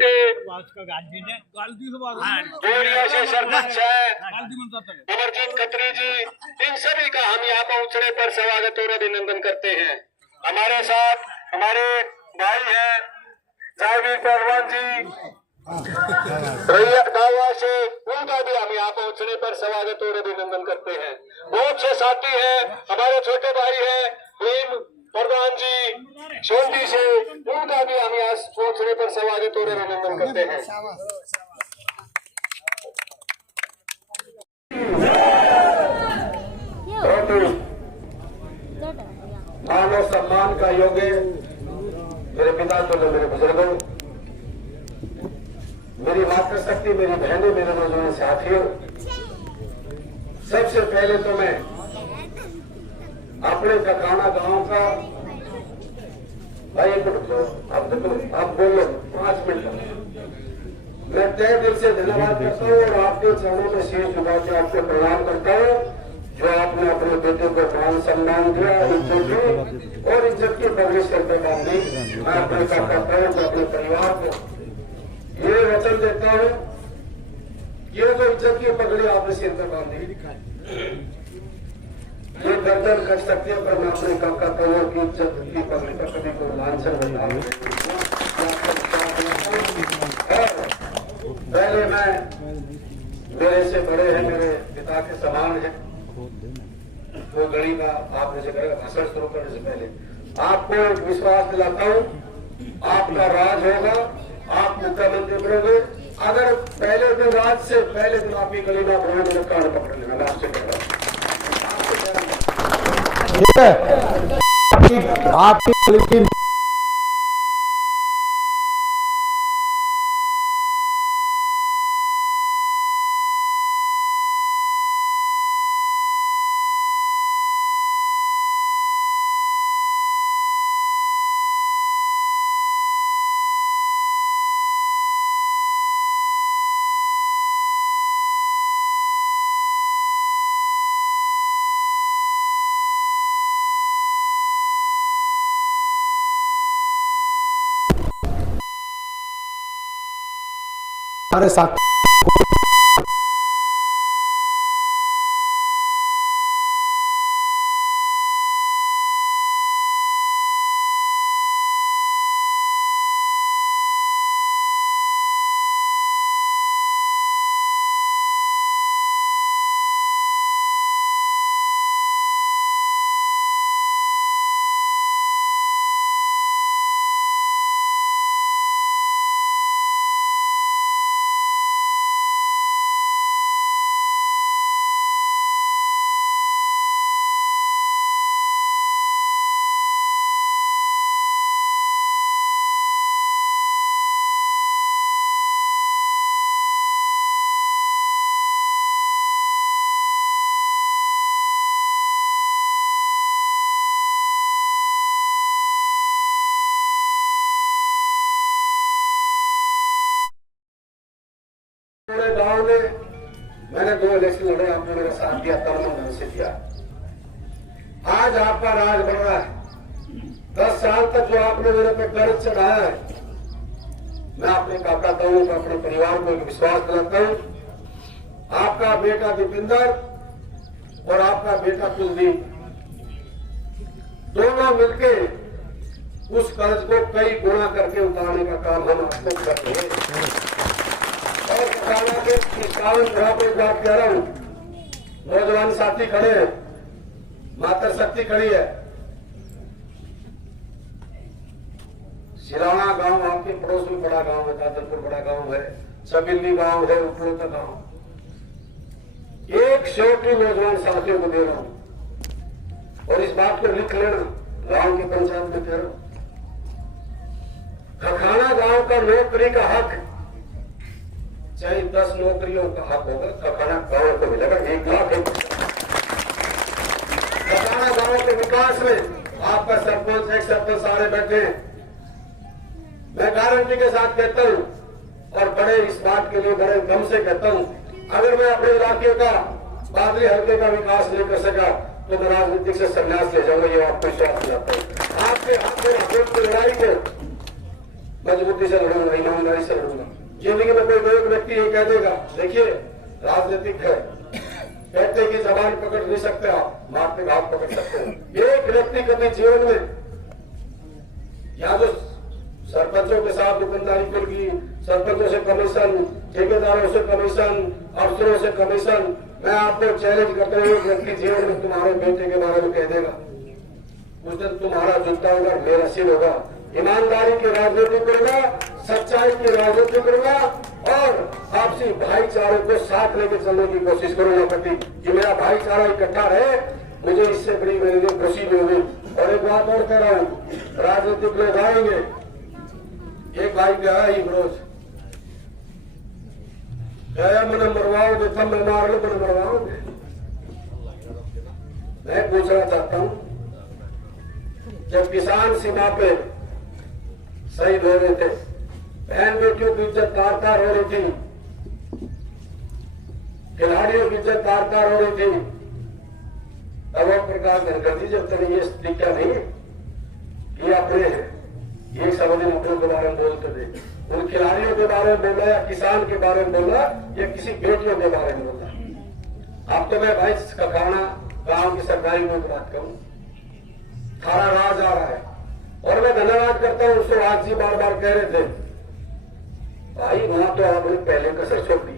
छोटे गोलिया से सरपंच है अमरजीत खत्री जी, इन सभी का हम यहाँ पहुंचने पर स्वागत और अभिनंदन करते हैं। हमारे साथ हमारे भाई हैं जयवीर पहलवान जी रैया गावा से, उनका भी हम यहाँ पहुंचने पर स्वागत और अभिनंदन करते हैं। बहुत से साथी हैं, हमारे छोटे भाई हैं भीम प्रधान जी सोंडी से, उनका भी हम यहाँ पहुंचने पर स्वागत और अभिनंदन करते हैं। मान और सम्मान का योग्य मेरे पिता तो मेरे बुजुर्गों, मेरी मातृशक्ति, मेरी बहनें, मेरे नौजवान साथियों, सबसे पहले तो मैं अपने ककाना गांव का भाई अब देखो आप बोलो 5 मिनट, मैं तहे दिल से धन्यवाद करता हूँ और आपके चरणों में शीश झुका के आपको प्रणाम करता हूँ जो आपने अपने बेटे को मान सम्मान दिया, इज्जत दी और इज्जत की पगड़ी सर पे बांधी। मैं अपने काका को, अपने परिवार को ये वचन देता हूँ, ये जो इज्जत की पगड़ी आपने सिर पर बांधी, ये गर्दन कर सकते हैं, पर मैं अपने काका कौर की इज्जत की पगड़ी पर कभी कोई लांछन नहीं। पहले मैं, मेरे से बड़े हैं, मेरे पिता के समान है, तो गणी का आपने से करेगा भाषण शुरू करने से पहले आपको एक विश्वास दिलाता हूँ, आपका राज होगा, आप मुख्यमंत्री बनोगे। अगर पहले दिन राज से पहले दिन आपकी गली में बोले मेरे कान पकड़ लेना, मैं आपसे कह रहा हूँ आपकी हमारे साथ गांव में मैंने 2 इलेक्शन लड़े, आपने मेरा साथ दिया, तमाम ढंग से दिया। आज आपका राज बढ़ रहा है। 10 साल तक जो आपने मेरे पे कर्ज चढ़ाया है, मैं अपने काका ताऊ को, अपने परिवार को एक विश्वास दिलाता हूं, आपका बेटा दीपिंदर और आपका बेटा कुलदीप दोनों मिलके उस कर्ज को कई गुना करके उतारने का काम हम आपको कर रहे हैं। और किसानों के किसान पर बात कह रहा हूं, नौजवान साथी खड़े हैं, मातृशक्ति खड़ी है। सिराना गांव आपके पड़ोस में बड़ा गांव है, दादरपुर बड़ा गांव है, चबिल्ली गांव है, उपलोता गांव। एक छोटी नौजवान साथियों को दे रहा हूं और इस बात को लिख लेना, गांव की पंचायत में कह रहा हूं, खखाना गांव का नौकरी का हक चाहे 10 नौकरियों का हक होगा, खखाना गांव को मिलेगा 1 लाख। खखाना गांव के विकास में आपका सरपंच, एक सरपंच सारे बैठे हैं, मैं गारंटी के साथ कहता हूं और बड़े इस बात के लिए बड़े दम से कहता हूं, अगर मैं अपने इलाके का बादली हल्के का विकास नहीं कर सका तो मैं राजनीतिक से संन्यास ले जाऊंगा, ये आपको विश्वास दिलाता हूं। आपके हाथ में हकों की लड़ाई को मजबूती से लड़ूंगा, ईमानदारी से लड़ूंगा। व्यक्ति ये कह देगा, देखिए राजनीतिक है, कहते कि जबान पकड़ नहीं सकते आप, मारते हाथ पकड़ सकते हैं। एक व्यक्ति कभी जीवन में या जो सरपंचों के साथ दुकानदारी खुल गई, सरपंचों से कमीशन, ठेकेदारों से कमीशन, अफसरों से कमीशन, मैं आपको चैलेंज करता हूँ, एक व्यक्ति जीवन में तुम्हारे बेटे के बारे में कह देगा, उस दिन तुम्हारा जूता होगा, मेरा सिर होगा। ईमानदारी की राजनीति करूंगा, सच्चाई की राजनीति करूंगा और आपसी भाईचारे को साथ लेकर चलने की कोशिश करूंगा प्रति कि मेरा भाईचारा इकट्ठा रहे। मुझे इससे बड़ी मेरे लिए खुशी भी होगी। और एक बात और कह रहा हूं, राजनीतिक लोग आएंगे, एक भाई गया ही विरोध गया, मैंने मरवाओगे तब मैं मार लो, मैंने मरवाओगे। मैं पूछना चाहता हूं, जब किसान सीमा पे शहीद हो रहे थे, बहन बेटियों की इज्जत तार-तार हो रही थी, खिलाड़ियों की इज्जत तार-तार हो रही थी, तब वो प्रकाश धनखड़ जी जब तक ये दिखा नहीं ये अपने हैं, ये सब दिन अपने के बारे में बोलते थे, उन खिलाड़ियों के बारे में बोला या किसान के बारे में बोला या किसी बेटियों के बारे में बोला। अब तो मैं भाई का खाना गांव की सरकारी कोई बात कहूं, थारा राज आ रहा है और मैं धन्यवाद करता हूं उसको। आज जी बार बार कह रहे थे भाई वहां तो आपने पहले कसर छोड़ दी,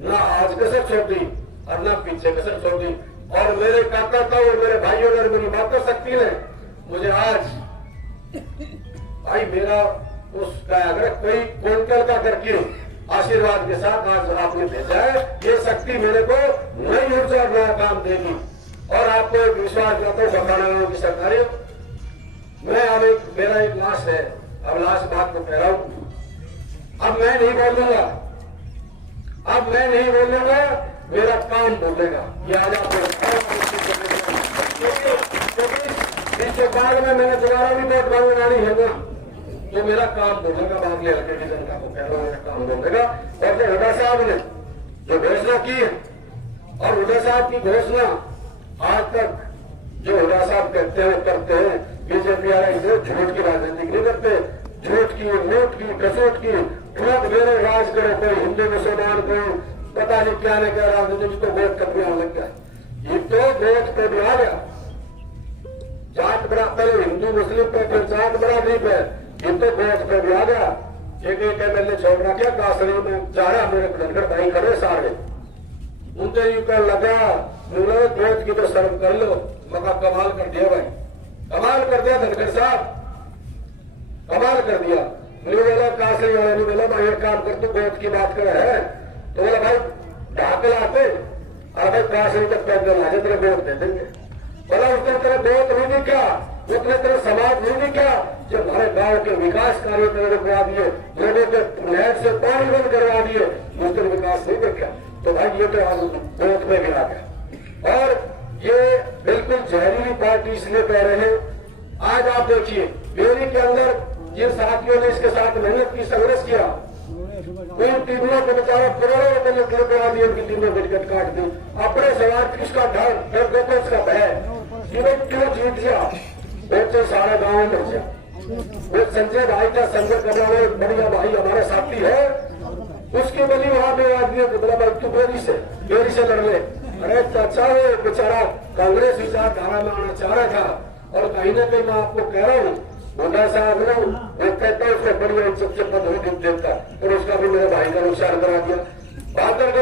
ना आज कसर छोड़ दी और ना पीछे कसर छोड़ दी। और मेरे काका था और मेरे भाइयों ने मेरी बात कर सकती है, मुझे आज भाई मेरा उसका अगर कोई क्विंटल का करके आशीर्वाद के साथ आज आपने भेजा है, ये शक्ति मेरे को नई ऊर्जा नया काम देगी। और आपको एक विश्वास दिलाता हूं बकाना की सरकारी, मैं अब मेरा एक लास्ट है, अब लास्ट बात को कह रहा हूं, अब मैं नहीं बोलूंगा, अब मैं नहीं बोलूंगा, मेरा काम बोलेगा। ये आज आपको इस चौपाल में मैंने दोबारा भी वोट मांगनी है ना, तो मेरा काम बोलेगा, बागले हल्के की जनता को कह रहा हूं, मेरा काम बोलेगा। और जो हुड्डा साहब ने जो घोषणा की है, और हुड्डा साहब की घोषणा आज तक जो हुड्डा साहब कहते हैं करते हैं, बीजेपी वाले इसे झूठ की राजनीति नहीं करते, झूठ की, नोट की, कसोट की, ठोक मेरे राज करो, कोई हिंदू मुसलमान कोई पता नहीं क्या नहीं कह राजनीति को वोट कटने लग गया। ये तो वोट पे भी आ गया, जाट बड़ा पहले हिंदू मुस्लिम पे, फिर जाट बड़ा नहीं पे, ये तो वोट पे भी आ गया। एक MLA छोड़ रहा क्या कासरी में जा रहा, मेरे धनखड़ भाई खड़े सारे, उनसे यूं कर लगा वोट की तो शर्म कर लो। मका कमाल कर दिया भाई, कमाल कर दिया धनखड़ साहब, कमाल कर दिया। नहीं बोला कासरी वाले, नहीं बोला भाई एक काम कर तू वोट की बात कर है, तो बोला भाई ढाके लाते और भाई कासरी तक पैदल आ जाए, तेरे वोट दे देंगे। बोला उसने तेरा वोट नहीं दिखा, उसने तेरा समाज नहीं दिखा, जो हमारे गांव के विकास कार्य करवा दिए, लोगों के नहर से पानी बंद करवा दिए, उसने विकास नहीं देखा। तो भाई ये तो आज वोट में गिरा गया। और ये बिल्कुल जहरीली पार्टी इसलिए कह रहे हैं, आज आप देखिए बेरी के अंदर जिन साथियों ने इसके साथ मेहनत की, संघर्ष किया, उन टीमों को बेचारा करोड़ों रुपए लगवा दिए, उनकी टीमों टिकट काट दी, अपने समाज किसका डर, फिर देखो उसका भय, क्यों जीत गया, बच्चे सारा गांव में बच गया। वो संजय भाई का संजय करना में बढ़िया भाई हमारे साथी है, उसकी बनी वहां पे आदमी को बोला भाई तू बेरी से लड़ ले। अरे चाचा वो बेचारा कांग्रेस विचारधारा में आना चाह रहा था, और कहीं ना कहीं मैं आपको कह रहा हूँ हुड्डा साहब ने मैं कहता हूँ उसको बढ़िया इज्जत से पद हो देता, और उसका भी मेरे भाई का नुकसान करा दिया। बात करके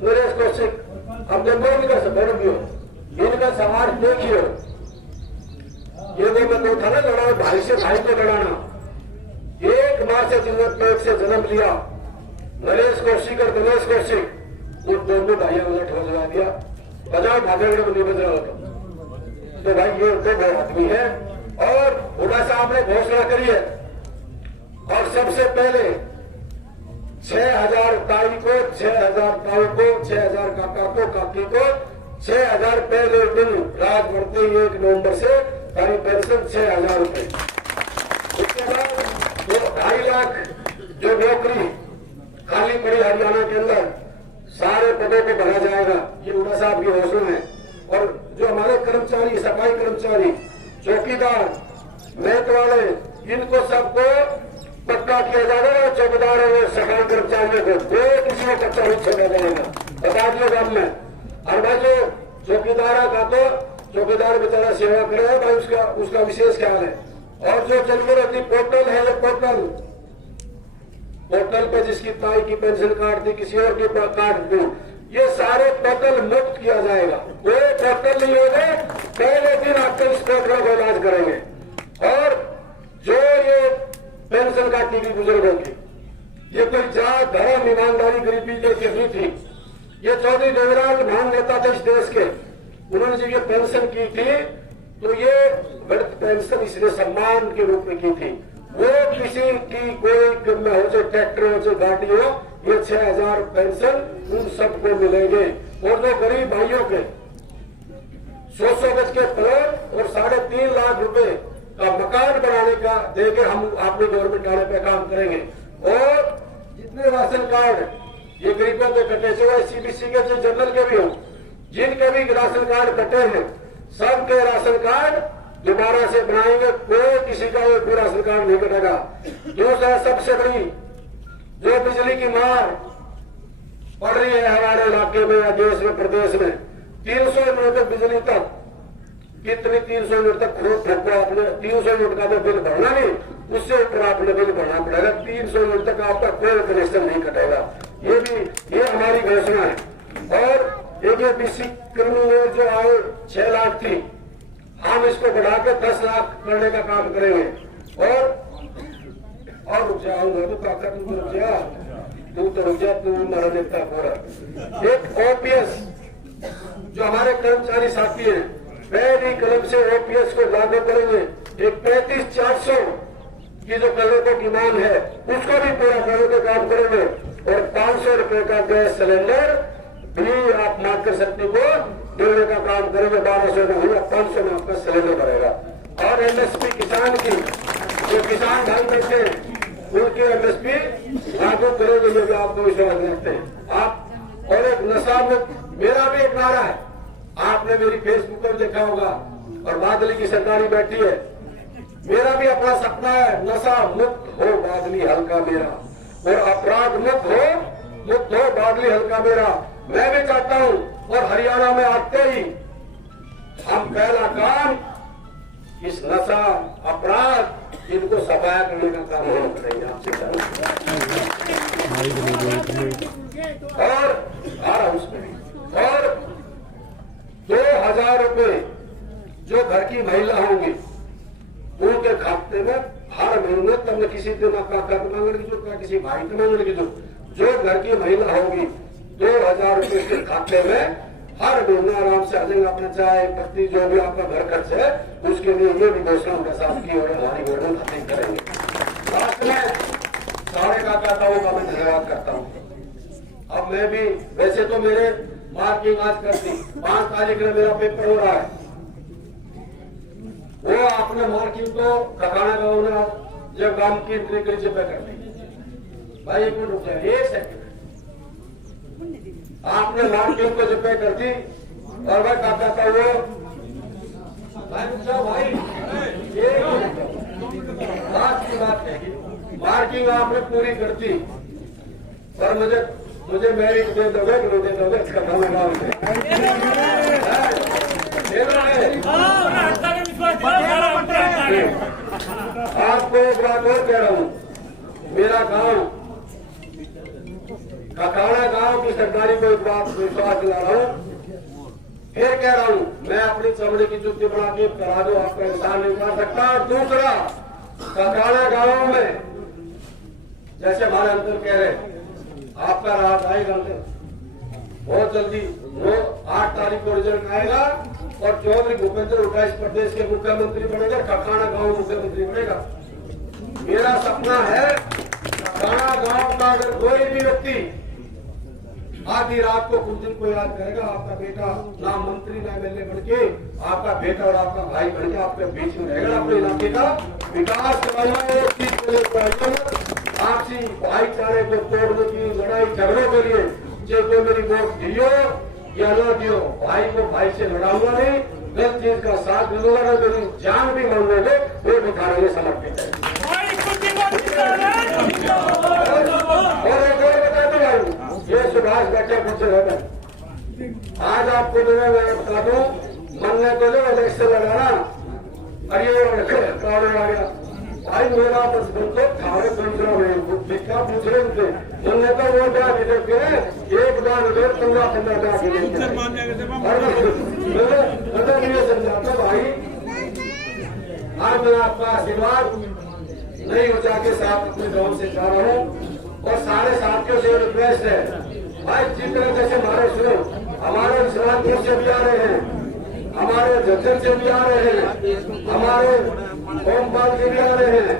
नरेश कौशिक, अब जब नहीं कर सकते, इनका समाज देखिए, ये नहीं मतलब था ना लड़ा भाई से भाई को लड़ाना। एक माँ से जिन्नत पेट से जन्म लिया नरेश कौशिक और दिनेश कौशिक, उन दोनों भाइयों ने ठोस लगा दिया, बजाओ भागेंगे तो नहीं बजा होता। तो भाई ये दो आदमी है, और हुड्डा साहब ने घोषणा करी है, और सबसे पहले 6,000 ताई को, 6,000 ताऊ को, 6,000 काका को, काकी को 6,000 पहले दिन रात बढ़ते ही 1 नवंबर से ताई पेंशन 6,000 रुपए। उसके बाद 2.5 लाख जो नौकरी खाली पड़ी हरियाणा के अंदर सारे पदों को भरा जाएगा, ये हुड्डा साहब की घोषणा है। और जो हमारे कर्मचारी, सफाई कर्मचारी, चौकीदार, मेहत वाले, इनको सबको पक्का का किया जाएगा चौकीदार और सफाई कर्मचारियों को कोई किसी को कच्चा नहीं छोड़ा जाएगा, बता दिया गांव में। और भाई जो चौकीदार का तो चौकीदार बेचारा सेवा करेगा भाई, उसका विशेष ख्याल है। और जो चलती रहती पोर्टल है, ये पोर्टल पे जिसकी ताई की पेंशन कार्ड थी, किसी और की कार्ड थी, ये सारे पोर्टल मुक्त किया जाएगा। कोई पोर्टल नहीं होगा, पहले दिन आपके इस पोर्टल का इलाज करेंगे। और जो ये पेंशन कार्ड थी बुजुर्गों की, ये कोई जात धर्म ईमानदारी गरीबी लेके नहीं थी। ये चौधरी देवराज महान नेता थे इस देश के, उन्होंने जब ये पेंशन की थी तो ये वृद्ध पेंशन इसलिए सम्मान के रूप में की थी। वो किसी की कोई में हो, चाहे ट्रैक्टर हो, चाहे गाड़ी हो, ये 6,000 पेंशन उन सबको मिलेंगे। और जो गरीब भाइयों के 100 गज के प्लॉट और 3.5 लाख रुपए का मकान बनाने का देके हम अपनी गवर्नमेंट आने पे काम करेंगे। और जितने राशन कार्ड ये गरीबों के कटे, चाहे सीबीसी के चाहे जनरल के भी हो, जिनके भी राशन कार्ड कटे हैं, सबके राशन कार्ड दोबारा से बनाएंगे। कोई किसी का कोई राशन कार्ड नहीं कटेगा। दूसरा सबसे बड़ी जो बिजली की मार पड़ रही है हमारे इलाके में या देश में प्रदेश में, 300 यूनिट तक बिजली तक, कितनी 300 यूनिट तक खूब आपने 300 यूनिट का तो बिल भरना नहीं, उससे ऊपर आपने बिल भरना पड़ेगा। 300 यूनिट तक आपका कोई कनेक्शन नहीं कटेगा। ये हमारी घोषणा है। और एक ये बीसी क्रिमिनल जो आए 6 लाख थी, हम इसको बढ़ा के 10 लाख करने का काम करेंगे। और रुक जाऊंगा तो काका तू रुक जा, तू तो रुक जा, तू हमारा नेता पूरा। एक ओपीएस जो हमारे कर्मचारी साथी हैं, पहली कलम से ओपीएस को लागू करेंगे। एक 35,400 की जो करोड़ों की मांग है उसको भी पूरा करने का काम करेंगे। और 500 रुपए का गैस सिलेंडर भी आप मांग कर सकते को देने का काम करेंगे। 1200 में हुआ 500 में आपका सिलेंडर भरेगा। और एमएसपी किसान की जो किसान भाई बैठे उनके एमएसपी लागू करेंगे, ये भी आपको विश्वास रखते हैं आप। और एक नशा मुक्त मेरा भी एक नारा है, आपने मेरी फेसबुक पर देखा होगा। और बादली की सरकारी बैठी है, मेरा भी अपना सपना है नशा मुक्त हो बादली हल्का मेरा, और अपराध मुक्त हो बादली हल्का मेरा। मैं भी चाहता हूं। और हरियाणा में आते ही हम पहला काम इस नशा अपराध इनको सफाया करने का काम हम करेंगे आपसे। और और 2,000 रुपए जो घर की महिला होंगी उनके खाते में हर महीने तब न किसी दिन आपका कर्ज मांगने की जरूरत, किसी भाई को मांगने की जरूरत। जो घर की महिला होगी 2,000 रुपए के खाते में हर महीना आराम से आ जाएगा। अपना चाय पत्ती जो भी आपका घर खर्च है उसके लिए ये भी घोषणा उनके साथ की और हमारी गवर्नमेंट हासिल करेंगे। लास्ट में सारे काकाओं का मैं धन्यवाद करता हूँ। अब मैं भी वैसे तो मेरे मार्किंग आज करती 5 तारीख में मेरा पेपर हो रहा है, वो आपने मार्किंग तो खकाना गाँव में जब काम की एंट्री कर जब कर दी। भाई एक मिनट रुक जाए, 1 सेकंड। आपने मार्किंग को जब कर दी और मैं काका था वो भाई बात की बात है, मार्किंग आपने पूरी कर दी और मुझे मेरिट दे दोगे कि नहीं दे दोगे इसका आपको एक बात और कह रहा हूं, मेरा गांव खकाना गांव की सरकारी को एक बात विश्वास दिला रहा हूं, फिर कह रहा हूं, मैं अपनी चमड़ी की जुत्ती बना के करा दो, आपका इंसान नहीं कर सकता। और दूसरा, खकाना गांव में जैसे हमारे अंदर कह रहे आपका राहत आएगा बहुत जल्दी, वो 8 तारीख को रिजल्ट आएगा और चौधरी भूपेंद्र हुड्डा इस प्रदेश के मुख्यमंत्री बनेगा, खकाना गांव मुख्यमंत्री बनेगा। मेरा सपना है खकाना गांव का अगर कोई भी व्यक्ति आधी रात को कुछ दिन को याद करेगा, आपका बेटा ना मंत्री ना एमएलए बन के आपका बेटा और आपका भाई बन के आपके बीच में रहेगा, अपने इलाके का विकास करवाना। आपसी भाईचारे को तोड़ने की लड़ाई झगड़ों के लिए जो कोई मेरी वोट दियो या ना दियो, भाई को भाई से लड़ाऊंगा नहीं, गलत चीज का साथ दूंगा, मेरी जान भी मांगोगे वो दिखाने में समर्पित है। बहुत जगह है। आज आपको जो है मैं बता दूं, मन ने तो जो इलेक्शन लगाना, अरे कार्ड आ गया भाई, मेरा बस तो थारे पंद्रह में क्या पूछ रहे थे, उनने तो वो क्या के एक बार उधर 15-15 मतलब ये समझाता भाई, आज मैं आपका आशीर्वाद नई ऊर्जा के साथ अपने गांव से जा रहा हूँ और सारे साथियों से रिक्वेस्ट है भाई, जितने जैसे हमारे सुनो, हमारे इस्लामपुर से भी आ रहे हैं, हमारे झज्जर से भी आ रहे हैं, हमारे ओमपाल से भी आ रहे हैं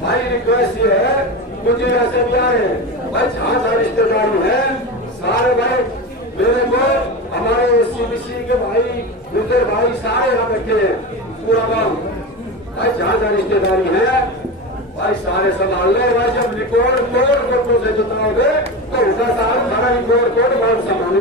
भाई। रिक्वेस्ट ये है, कुछ ऐसे भी आ रहे हैं भाई, जहाँ जहाँ रिश्तेदारी है सारे भाई मेरे को, हमारे सीबीसी के भाई मित्र भाई सारे यहाँ बैठे हैं, पूरा गाँव भाई, जहाँ जहाँ रिश्तेदारी है भाई सारे संभाल ले भाई। जब रिकॉर्ड तोड़ वोटों से जिताओगे तो उनका साल सारा रिकॉर्ड तोड़ बहुत संभाल